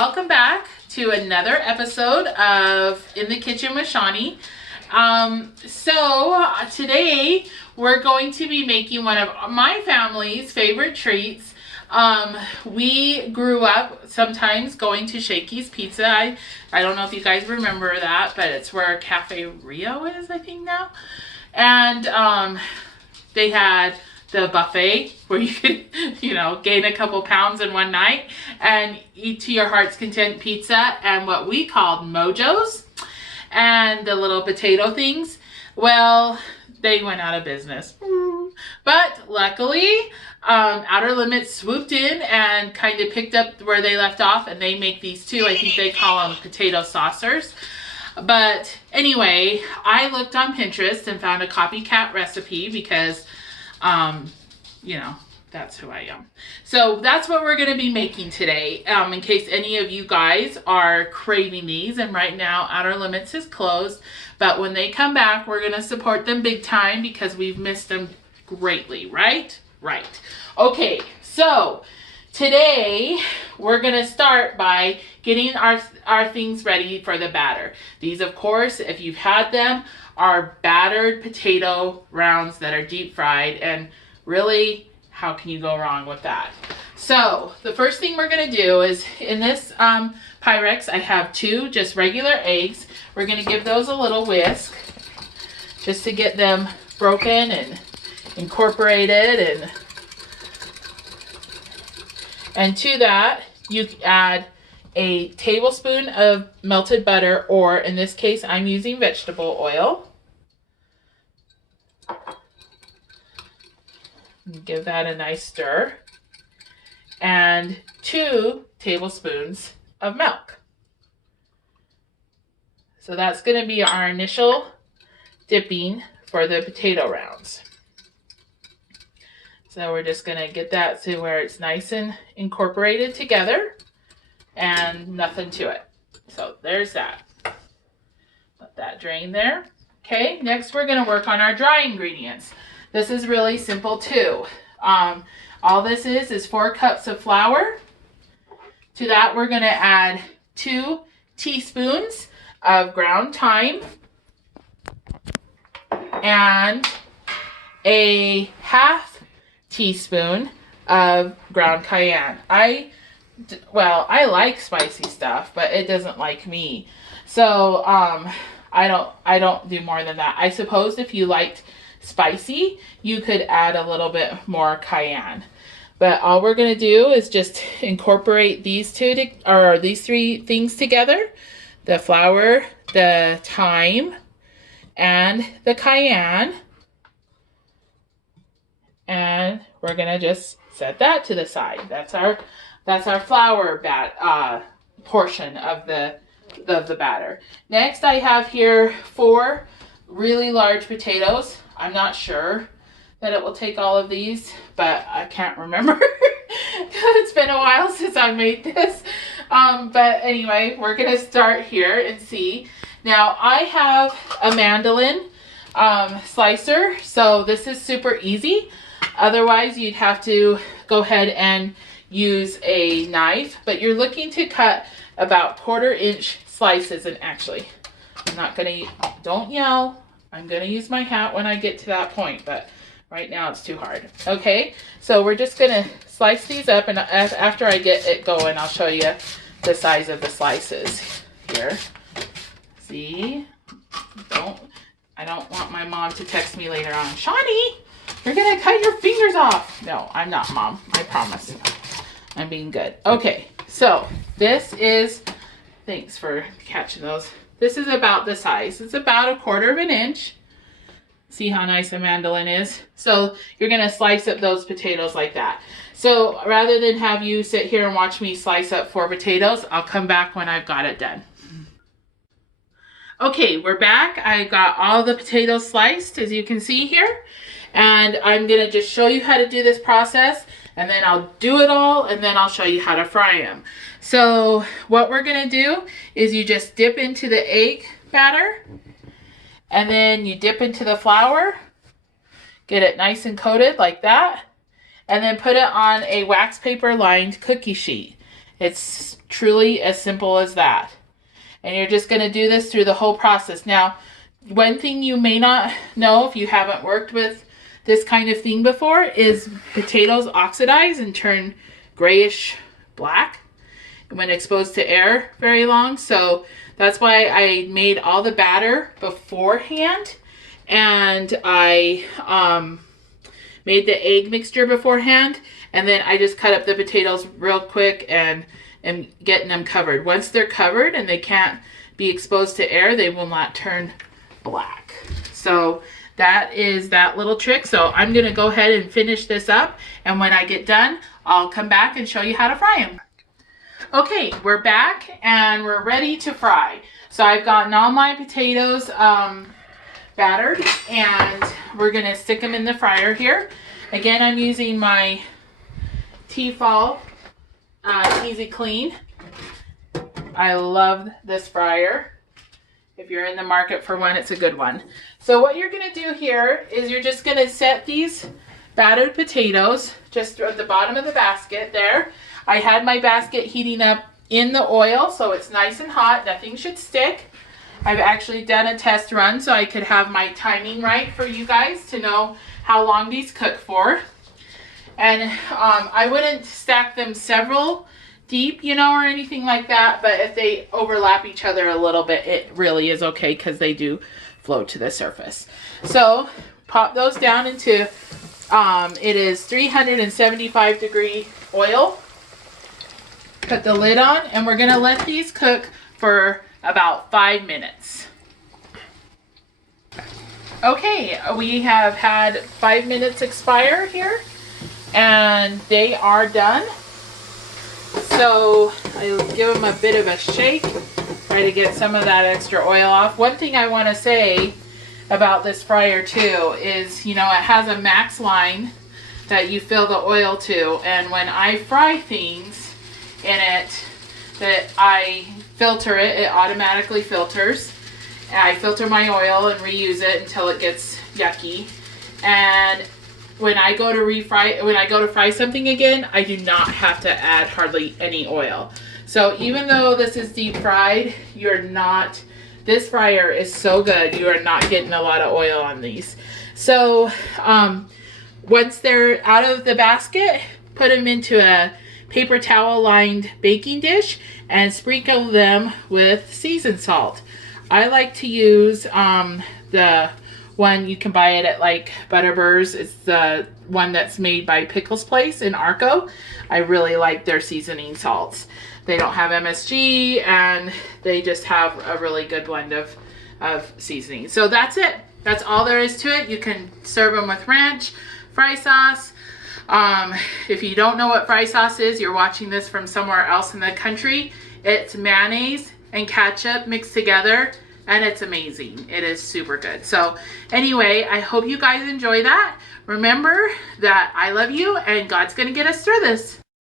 welcome back to another episode of In the Kitchen with Shawnee. Today we're going to be making one of my family's favorite treats. We grew up sometimes going to Shakey's Pizza. I don't know if you guys remember that, but it's where Cafe Rio is, I think now. And they had the buffet where you could, gain a couple pounds in one night and eat to your heart's content pizza and what we called Mojos and the little potato things. Well, they went out of business. But luckily, Outer Limits swooped in and kind of picked up where they left off, and they make these too. I think they call them potato saucers. But anyway, I looked on Pinterest and found a copycat recipe because that's who I am. So that's what we're going to be making today, in case any of you guys are craving these. And right now, Outer Limits is closed. But when they come back, we're going to support them big time because we've missed them greatly, right? Right. Okay, so today we're going to start by getting our things ready for the batter. These, of course, if you've had them, are battered potato rounds that are deep fried, and really, how can you go wrong with that? So the first thing we're going to do is, in this Pyrex, I have 2 just regular eggs. We're going to give those a little whisk just to get them broken and incorporated, and to that you add a tablespoon of melted butter, or in this case I'm using vegetable oil. Give that a nice stir, and 2 tablespoons of milk. So that's going to be our initial dipping for the potato rounds. So we're just going to get that to where it's nice and incorporated together and nothing to it. So there's that. Let that drain there. Okay, next we're going to work on our dry ingredients. This is really simple too. All this is 4 cups of flour. To that we're going to add 2 teaspoons of ground thyme and a half teaspoon of ground cayenne. I like spicy stuff, but it doesn't like me. So I don't do more than that. I suppose if you liked spicy, you could add a little bit more cayenne. But all we're going to do is just incorporate these 3 things together: the flour, the thyme, and the cayenne. And we're going to just set that to the side. That's our flour portion of the batter. Next, I have here 4 really large potatoes. I'm not sure that it will take all of these, but I can't remember. It's been a while since I made this. But anyway, we're going to start here and see. Now, I have a mandolin slicer, so this is super easy. Otherwise, you'd have to go ahead and use a knife, but you're looking to cut about 1/4 inch slices. And actually, don't yell. I'm going to use my hat when I get to that point, but right now it's too hard. Okay, so we're just going to slice these up, and after I get it going, I'll show you the size of the slices here. See? I don't want my mom to text me later on, "Shawnee, you're going to cut your fingers off." No, I'm not, Mom. I promise. I'm being good. Okay, so this is, thanks for catching those. This is about the size. It's about 1/4 inch. See how nice a mandolin is? So you're going to slice up those potatoes like that. So rather than have you sit here and watch me slice up 4 potatoes, I'll come back when I've got it done. Okay, we're back. I got all the potatoes sliced, as you can see here. And I'm going to just show you how to do this process, and then I'll do it all, and then I'll show you how to fry them. So what we're going to do is you just dip into the egg batter, and then you dip into the flour, get it nice and coated like that, and then put it on a wax paper lined cookie sheet. It's truly as simple as that. And you're just going to do this through the whole process. Now, one thing you may not know if you haven't worked with this kind of thing before is potatoes oxidize and turn grayish black when exposed to air very long. So that's why I made all the batter beforehand, and I made the egg mixture beforehand, and then I just cut up the potatoes real quick and getting them covered. Once they're covered and they can't be exposed to air, they will not turn black. So that is that little trick. So I'm gonna go ahead and finish this up, and when I get done, I'll come back and show you how to fry them. Okay, we're back and we're ready to fry. So I've gotten all my potatoes battered, and we're gonna stick them in the fryer here. Again, I'm using my Tefal Easy Clean. I love this fryer. If you're in the market for one, it's a good one. So what you're gonna do here is you're just gonna set these battered potatoes just at the bottom of the basket there. I had my basket heating up in the oil, so it's nice and hot. Nothing should stick. I've actually done a test run so I could have my timing right for you guys to know how long these cook for. And I wouldn't stack them several deep, you know, or anything like that, but if they overlap each other a little bit, it really is okay because they do float to the surface. So pop those down into, it is 375-degree oil. Put the lid on, and we're gonna let these cook for about 5 minutes. Okay, we have had 5 minutes expire here, and they are done. So I'll give them a bit of a shake, try to get some of that extra oil off. One thing I want to say about this fryer too is, you know, it has a max line that you fill the oil to, and when I fry things in it, that I filter it, it automatically filters. And I filter my oil and reuse it until it gets yucky. And when I go to fry something again, I do not have to add hardly any oil. So even though this is deep fried, this fryer is so good, you are not getting a lot of oil on these. So once they're out of the basket, put them into a paper towel lined baking dish and sprinkle them with seasoned salt. I like to use the one, you can buy it at like Butterbur's. It's the one that's made by Pickles Place in Arco. I really like their seasoning salts. They don't have MSG, and they just have a really good blend of seasoning. So that's it. That's all there is to it. You can serve them with ranch, fry sauce. If you don't know what fry sauce is, you're watching this from somewhere else in the country. It's mayonnaise and ketchup mixed together, and it's amazing. It is super good. So anyway, I hope you guys enjoy that. Remember that I love you, and God's gonna get us through this.